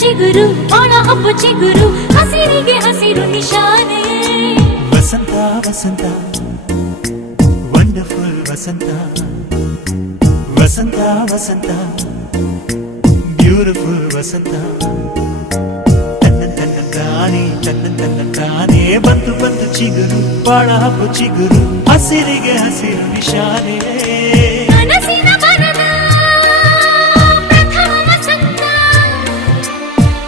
ಚಿಗುರು ಬಾಳ ಹಬ್ಬ ಚಿಗುರು ಹಸಿರಿಗೆ ಹಸಿರು ನಿಶಾನೆ ವಸಂತ ವಸಂತ ವಂಡರ್ಫುಲ್ ವಸಂತ ವಸಂತ ವಸಂತ ಬ್ಯೂಟಿಫುಲ್ ವಸಂತ ತಾನೇ ಬಂತು ಬಂತು ಚಿಗುರು ಬಾಳ ಹಬ್ಬ ಚಿಗುರು ಹಸಿರಿಗೆ ಹಸಿರು ನಿಶಾನೆ ಕನಸಿನ ಬರದ ಪ್ರಥಮ ವಸಂತ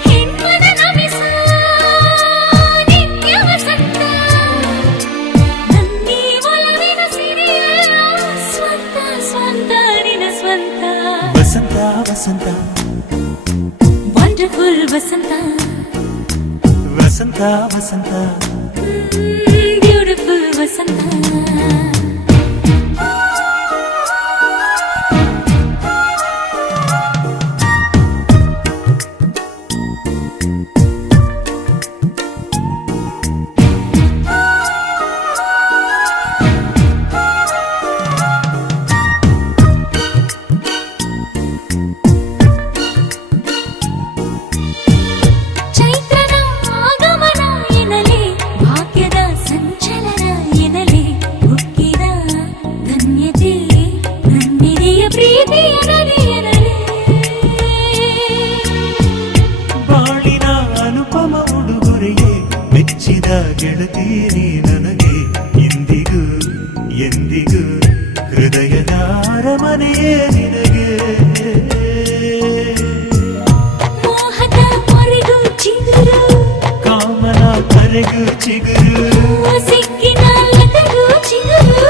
ಹೆಣ್ಮನ ನಮಿಸ ನಿತ್ಯ ವಸಂತ ನನ್ನಿ ಒಲವಿನ ಸಿರಿಯ ಸ್ವಂತ ಸ್ವಂತ ನಿನ ಸ್ವಂತ ವಸಂತ ವಸಂತ ವಂಡರ್ಫುಲ್ ವಸಂತ ವಸಂತ ವಸಂತ ಬ್ಯೂಟಿಫುಲ್ ವಸಂತ ಬಾಳಿನ ಅನುಪಮ ಉಡುಗೊರೆಯೇ ಮೆಚ್ಚಿದ ಗೆಳತೀರಿ ನನಗೆ ಎಂದಿಗೂ ಎಂದಿಗೂ ಹೃದಯದ ಅರಮನೆಯೇ ನಿನಗೆ ಮೋಹದ ಕೊರೆಗೂ ಚಿಗುರು ಕಾಮನ ಕರೆಗೂ ಚಿಗುರು ಸಿಕ್ಕಿನ ಲತೆಗೂ ಚಿಗುರು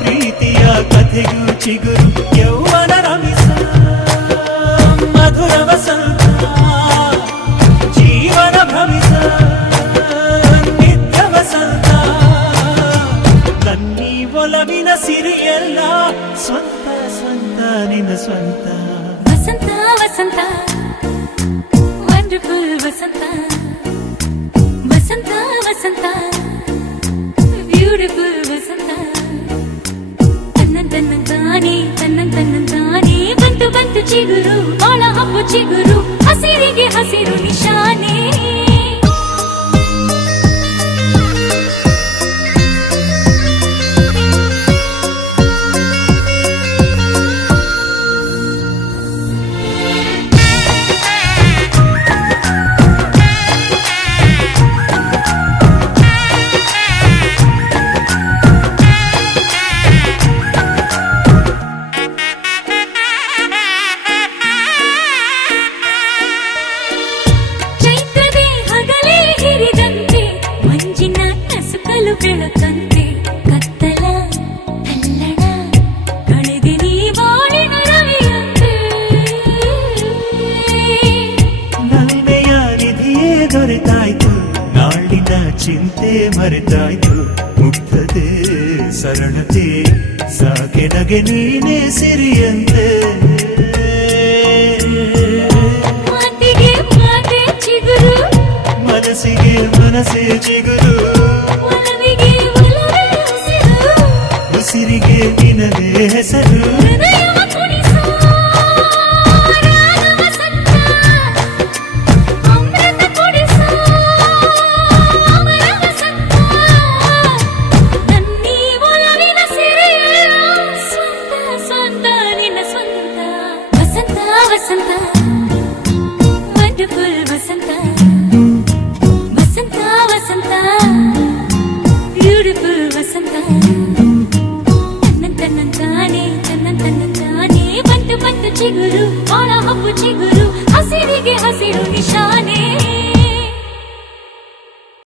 ಪ್ರೀತಿಯ ಕಥೆಗೂ ಚಿಗುರು ಯೌವನ ರಮಿಸ ಮಧುರ ವಸಂತ ಜೀವನ ಭ್ರಮಿಸ ನಿತ್ಯ ವಸಂತ ನನ್ನೀ ಒಲವಿನ ಸಿರಿಯಲ್ಲ ಸ್ವಂತ ಸ್ವಂತ ನಿನ್ನ ಸ್ವಂತ ವಸಂತ ವಸಂತ ವಂಡರ್ಫುಲ್ ವಸಂತ ವಸಂತ ವಸಂತ ಬ್ಯೂಟಿಫುಲ್ ವಸಂತ ತನ್ನಂತಾನೇ ಬಂತು ಬಂತು ಚಿಗುರು ಬಾಳ ಹಬ್ಬ ಚಿಗುರು ಹಸಿರಿಗೆ ಹಸಿರು ನಿಶಾನೆ ಬೆಳಕಂತೆ ಕತ್ತಲ ಕಲ್ಲಣ ಕಳೆದೆ ನೀ ಬಾಳಿನ ರವಿಯಂತೆ ನಲ್ಮೆಯ ನಿಧಿಯೇ ದೊರೆತಾಯ್ತು ನಾಳಿನ ಚಿಂತೆ ಮರೆತಾಯ್ತು ಮುಗ್ಧತೆ ಸರಳತೆ ಸಾಕೆ ನಗೆ ನೀನೇ ಸಿರಿಯಂತೆ ಮಾತಿಗೆ ಮಾತೆ ಚಿಗುರು ಮನಸ್ಸಿಗೆ ಮನಸ್ಸೇ ಚಿಗುರು ಉಸಿರಿಗೆ ನಿನದೇ ಹೆಸರು